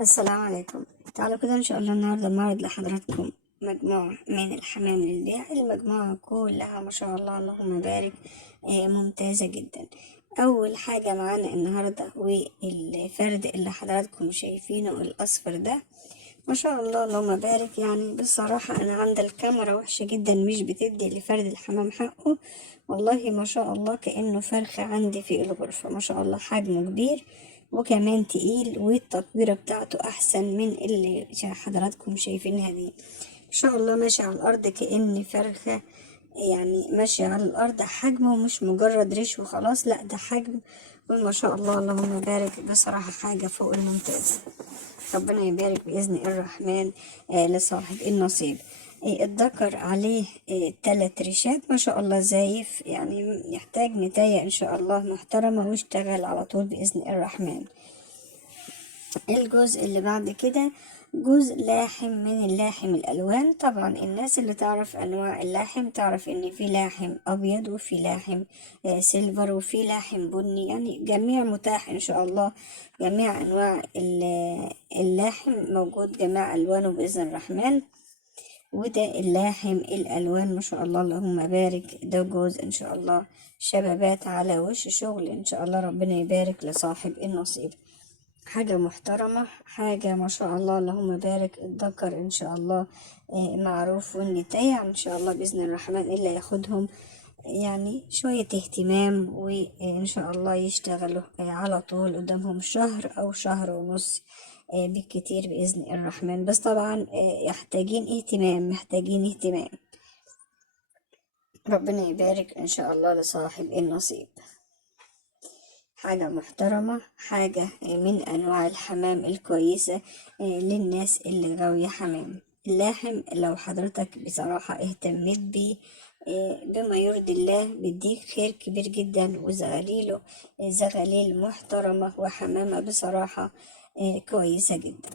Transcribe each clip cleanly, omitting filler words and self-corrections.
السلام عليكم. تعالوا كده ان شاء الله النهارده معرض لحضراتكم مجموعة من الحمام للبيع. المجموعة كلها ما شاء الله اللهم بارك ممتازة جدا. اول حاجة معانا النهاردة والفرد اللي حضراتكم شايفينه الاصفر ده، ما شاء الله اللهم بارك. يعني بصراحة انا عند الكاميرا وحشة جدا، مش بتدي لفرد الحمام حقه. والله ما شاء الله كأنه فرخة عندي في الغرفة، ما شاء الله حجمه كبير وكمان تقيل، والتطويرة بتاعته أحسن من اللي حضراتكم شايفينها دي. ما شاء الله ماشي على الأرض كأن فرخة، يعني ماشية على الأرض. حجمه مش مجرد ريش وخلاص، لأ ده حجم وما شاء الله اللهم بارك. بصراحة حاجة فوق الممتاز. ربنا يبارك بإذن الرحمن لصاحب النصيب. الذكر عليه 3 ريشات ما شاء الله زايف، يعني يحتاج نتاية إن شاء الله محترمة واشتغل على طول بإذن الرحمن. الجزء اللي بعد كده جزء لاحم من اللاحم الألوان. طبعا الناس اللي تعرف أنواع اللحم تعرف إن في لاحم أبيض وفي لاحم سيلفر وفي لاحم بني، يعني جميع متاح إن شاء الله. جميع أنواع اللاحم موجود، جميع ألوانه بإذن الرحمن. وده اللاحم الألوان ما شاء الله اللهم بارك. ده جزء إن شاء الله شبابات على وش شغل إن شاء الله. ربنا يبارك لصاحب النصيب. حاجة محترمة، حاجة ما شاء الله اللهم بارك. الذكر إن شاء الله معروف، والنتاية إن شاء الله بإذن الرحمن إلا ياخدهم يعني شوية اهتمام، وإن شاء الله يشتغلوا على طول قدامهم شهر أو شهر ونص بالكتير بإذن الرحمن. بس طبعا يحتاجين اهتمام، محتاجين اهتمام. ربنا يبارك إن شاء الله لصاحب النصيب. حاجة محترمة، حاجة من أنواع الحمام الكويسة للناس اللي غاوية حمام. اللاحم لو حضرتك بصراحة اهتميت بيه بما يرضي الله بيديك خير كبير جدا، وزغاليله زغاليل محترمة وحمامة بصراحة كويسة جدا.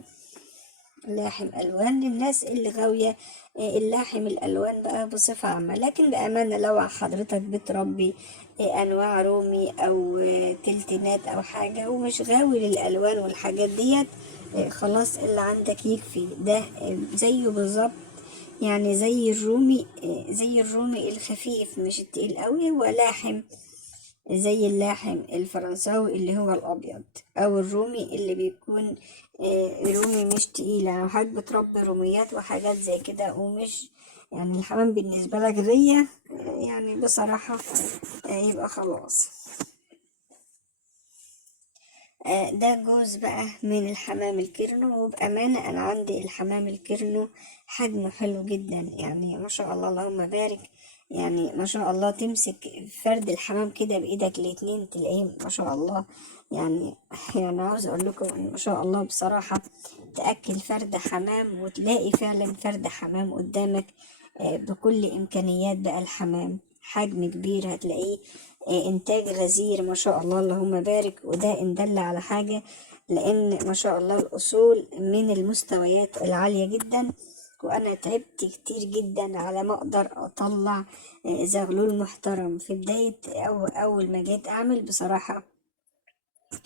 لاحم ألوان للناس اللي غاوية اللاحم الألوان بقى بصفة عامة. لكن بأمانة لو حضرتك بتربي أنواع رومي أو تلتينات أو حاجة ومش غاوي للألوان والحاجات ديت، خلاص اللي عندك يكفي. ده زيه بالظبط، يعني زي الرومي الخفيف مش التقيل قوي. هو لاحم زي اللاحم الفرنساوي اللي هو الأبيض، أو الرومي اللي بيكون رومي مش تقيلة. يعني حضرتك بتربي روميات وحاجات زي كده، ومش يعني الحمام بالنسبة لك غية يعني بصراحة يبقى خلاص. ده جزء بقى من الحمام الكيرنو. وبأمانة أنا عندي الحمام الكيرنو حجمه حلو جدا، يعني ما شاء الله اللهم بارك. يعني ما شاء الله تمسك فرد الحمام كده بإيدك الاتنين تلاقيه ما شاء الله. يعني يعني عاوز أقول لكم إن ما شاء الله بصراحة تأكل فرد حمام وتلاقي فعلا فرد حمام قدامك بكل إمكانيات بقى الحمام. حجم كبير هتلاقيه إنتاج غزير ما شاء الله اللهم بارك. وده إن دل على حاجة، لأن ما شاء الله الأصول من المستويات العالية جدا. وأنا تعبت كتير جدا على ما أقدر أطلع زغلول محترم في بداية أول ما جيت أعمل بصراحة.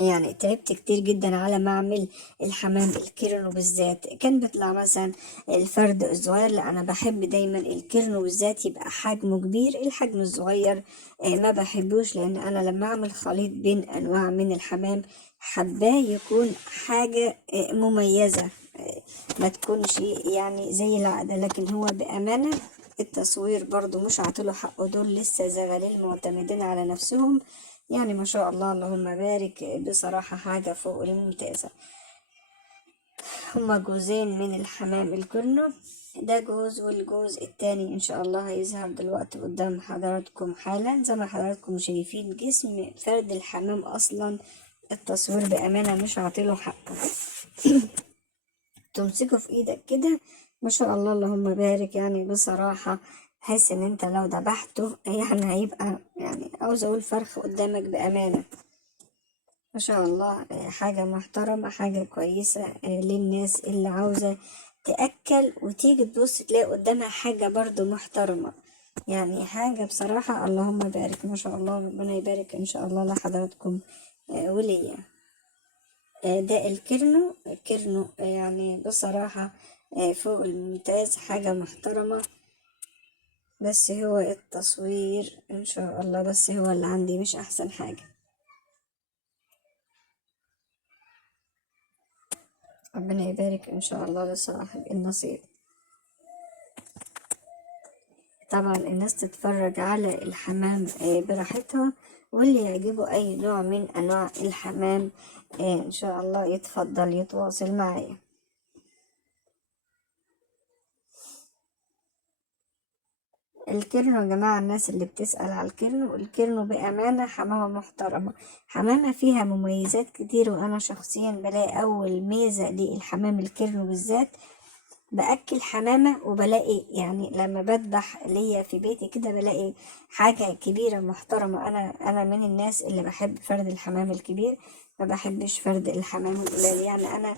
يعني تعبت كتير جدا على ما اعمل الحمام الكيرنو بالذات. كان بيطلع مثلا الفرد الصغير، لا انا بحب دايما الكيرنو بالذات يبقى حجمه كبير. الحجم الصغير ما بحبوش، لان انا لما اعمل خليط بين انواع من الحمام حباه يكون حاجة مميزة، ما تكونش يعني زي العادة. لكن هو بأمانة التصوير برضو مش عاطله حقه، دول لسه زغاليل معتمدين على نفسهم. يعني ما شاء الله اللهم بارك. بصراحة حاجة فوق الممتازة. هما جوزين من الحمام الكرنو، ده جوز والجوز التاني ان شاء الله هيظهر دلوقتي قدام حضراتكم حالا. زي ما حضراتكم شايفين جسم فرد الحمام اصلا التصوير بامانه مش عاطله حقه. تمسكه في ايدك كده ما شاء الله اللهم بارك. يعني بصراحه تحس ان انت لو ذبحته يعني هيبقى، يعني عاوز اقول فرخ قدامك بامانه. ما شاء الله حاجة محترمة، حاجة كويسة للناس اللي عاوزة تأكل وتيجي تبص تلاقي قدامها حاجة برضو محترمة. يعني حاجة بصراحة اللهم بارك ما شاء الله. ربنا يبارك إن شاء الله لحضراتكم وليا. ده الكرنو يعني بصراحة فوق الممتاز، حاجة محترمة. بس هو التصوير ان شاء الله بس هو اللي عندي مش احسن حاجة. ربنا يبارك ان شاء الله لصاحب النصيب. طبعا الناس تتفرج على الحمام براحتها، واللي يعجبه اي نوع من انواع الحمام ان شاء الله يتفضل يتواصل معايا. الكيرنو يا جماعة، الناس اللي بتسأل على الكيرنو بأمانة حمامة محترمة، حمامة فيها مميزات كتير. وأنا شخصيا بلاقي أول ميزة للحمام الكيرنو بالذات، بأكل حمامة وبلاقي يعني لما بذبح ليا في بيتي كده بلاقي حاجة كبيرة محترمة. أنا من الناس اللي بحب فرد الحمام الكبير، ما بحبش فرد الحمام القليل. يعني أنا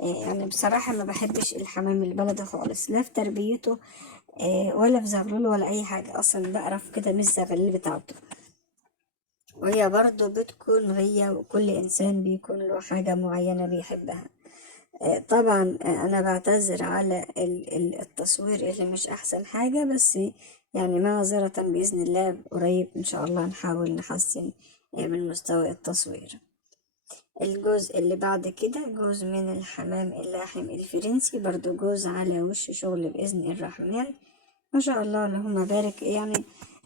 يعني بصراحة ما بحبش الحمام البلدي خالص، لا في تربيته ولا في زغلول ولا أي حاجة. أصلا بقرف كده من الزغلول بتاعته. وهي برضو بتكون هي وكل إنسان بيكون له حاجة معينة بيحبها. طبعا أنا بعتذر على التصوير اللي مش أحسن حاجة، بس يعني معذرة، بإذن الله قريب إن شاء الله نحاول نحسن من مستوى التصوير. الجزء اللي بعد كده جوز من الحمام اللاحم الفرنسي، برضو جوز على وش شغل بإذن الرحمن. ما شاء الله اللهم بارك. يعني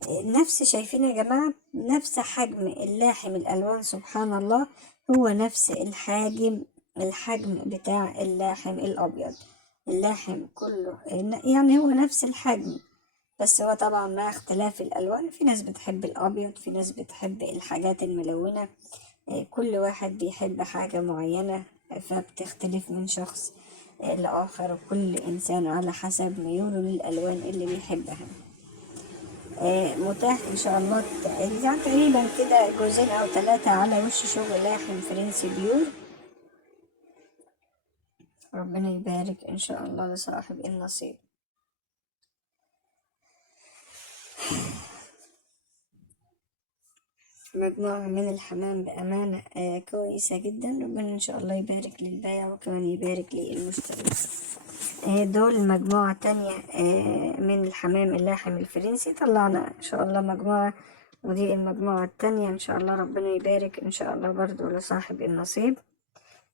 نفس شايفين يا جماعة، نفس حجم اللاحم الألوان سبحان الله، هو نفس الحجم بتاع اللاحم الأبيض. اللاحم كله يعني هو نفس الحجم، بس هو طبعا مع اختلاف الألوان، في ناس بتحب الأبيض، في ناس بتحب الحاجات الملونة. كل واحد بيحب حاجة معينة، فبتختلف من شخص لآخر، وكل إنسان على حسب ميوله للألوان اللي بيحبها. متاح إن شاء الله يعني تقريبا كده جوزين أو 3 على وش شغل لاحم فرنسي بيور. ربنا يبارك إن شاء الله لصاحب النصيب. مجموعة من الحمام بأمانة كويسة جدا. ربنا إن شاء الله يبارك للبائع وكمان يبارك للمشتري. دول مجموعة تانية من الحمام اللاحم الفرنسي. طلعنا إن شاء الله مجموعة، ودي المجموعة التانية إن شاء الله. ربنا يبارك إن شاء الله برضو لصاحب النصيب.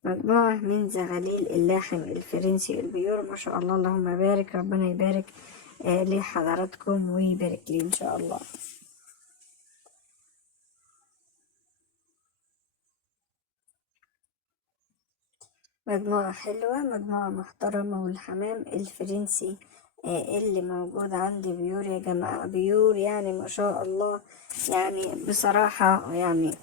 مجموعة من زغاليل اللاحم الفرنسي البيور. ما شاء الله اللهم بارك. ربنا يبارك لحضراتكم ويبارك لي إن شاء الله. مجموعة حلوة، مجموعة محترمة. والحمام الفرنسي اللي موجود عندي بيور يا جماعة، بيور يعني ما شاء الله. يعني بصراحة يعني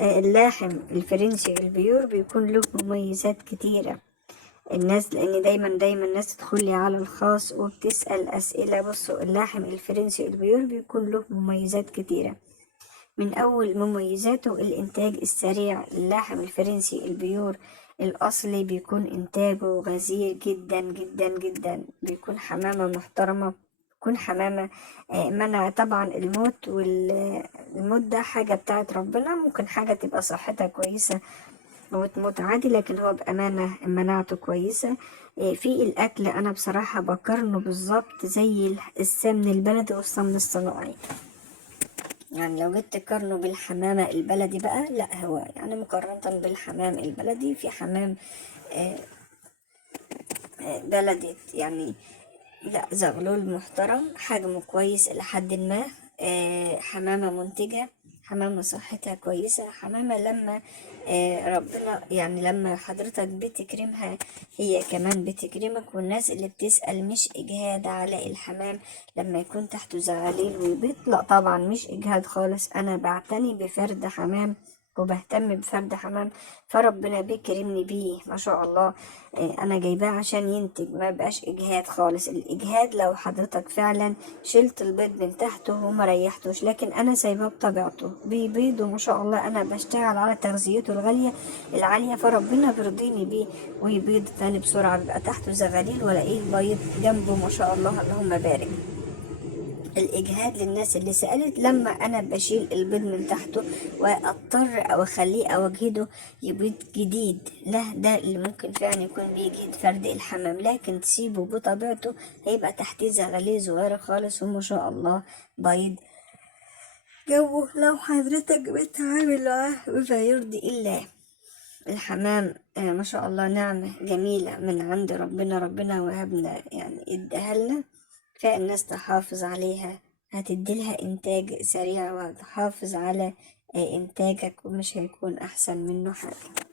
اللاحم الفرنسي البيور بيكون له مميزات كتيرة. الناس لأن دايما الناس تدخلي على الخاص وبتسأل أسئلة. بصوا، اللاحم الفرنسي البيور بيكون له مميزات كتيرة. من أول مميزاته الإنتاج السريع. اللحم الفرنسي البيور الأصلي بيكون إنتاجه غزير جدا جدا جدا، بيكون حمامة محترمة، بيكون حمامة منع طبعا الموت. والموت ده حاجة بتاعت ربنا، ممكن حاجة تبقى صحتها كويسة وتموت عادي، لكن هو بأمانة مناعته كويسة. في الأكل أنا بصراحة بقارنه بالظبط زي السمن البلدي والسمن الصناعي. يعني لو جيت تقارنه بالحمامة البلدي بقى، لا هو يعني مقارنة بالحمام البلدي، في حمام بلدي يعني لا زغلول محترم، حجمه كويس إلى حد ما. حمامة منتجة، حمامة صحتها كويسة، حمامة لما ربنا يعني لما حضرتك بتكرمها هي كمان بتكرمك. والناس اللي بتسأل، مش إجهاد على الحمام لما يكون تحته زغاليل ويبيض، لا طبعا مش إجهاد خالص. أنا بعتني بفرد حمام وبهتم بفرد حمام، فربنا بيكرمني بيه ما شاء الله. انا جايباه عشان ينتج، ما بقاش اجهاد خالص. الاجهاد لو حضرتك فعلا شلت البيض من تحته وما ريحتوش، لكن انا سايباه بطبيعته بيبيض وما شاء الله. انا بشتغل على تغذيته العالية، فربنا بيرضيني بيه ويبيض تاني بسرعة. بيبقى تحته زغاليل ولا ايه بيض جنبه ما شاء الله اللهم بارك. الإجهاد للناس اللي سألت، لما أنا بشيل البيض من تحته وأضطر أو أخليه أو أجهده يبيض جديد، لا ده اللي ممكن فعلا يكون بيجهد فرد الحمام. لكن تسيبه بطبيعته هيبقى تحتيه زغاليل صغيرة خالص، وما شاء الله بيض جو. لو حضرتك بتتعامل معاه بما يرضي الله. الحمام ما شاء الله نعمة جميلة من عند ربنا، ربنا وهبنا يعني اداها لنا، فالناس تحافظ عليها، هتديلها انتاج سريع، وهتحافظ على انتاجك، ومش هيكون احسن منه حاجة.